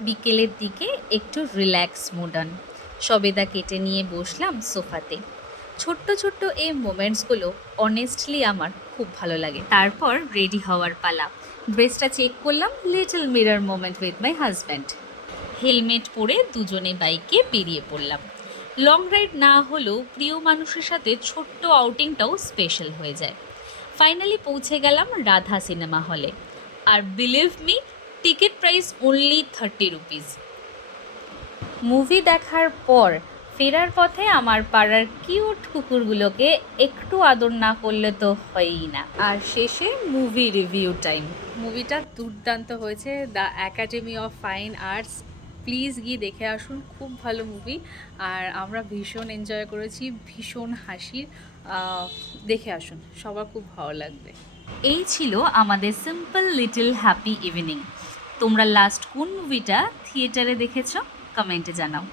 বিকেলের দিকে একটু রিল্যাক্স মোডান সবেদা কেটে নিয়ে বসলাম সোফাতে। ছোট্ট ছোট্ট এই মোমেন্টসগুলো অনেস্টলি আমার খুব ভালো লাগে। তারপর রেডি হওয়ার পালা। ড্রেসটা চেক করলাম, little mirror moment with my husband. Helmet পরে দুজনে বাইকে বেরিয়ে পড়লাম। লং রাইড না হলেও প্রিয় মানুষের সাথে ছোট্ট আউটিংটাও স্পেশাল হয়ে যায়। ফাইনালি পৌঁছে গেলাম রাধা সিনেমা হলে। আর believe me, ticket price only 30 rupees. Movie দেখার পর ফেরার পথে আমার পাড়ার কিউট কুকুরগুলোকে একটু আদর না করলে তো হয়ই না। আর শেষে মুভি রিভিউ টাইম। মুভিটা দুর্দান্ত হয়েছে, the academy of fine arts. Please গিয়ে দেখে আসুন, খুব ভালো মুভি। আর আমরা ভীষণ এনজয় করেছি, ভীষণ হাসির। দেখে আসুন, সবার খুব ভালো লাগবে। এই ছিল আমাদের সিম্পল লিটল হ্যাপি ইভিনিং। তোমরা লাস্ট কোন মুভিটা থিয়েটারে দেখেছো কমেন্টে জানাও।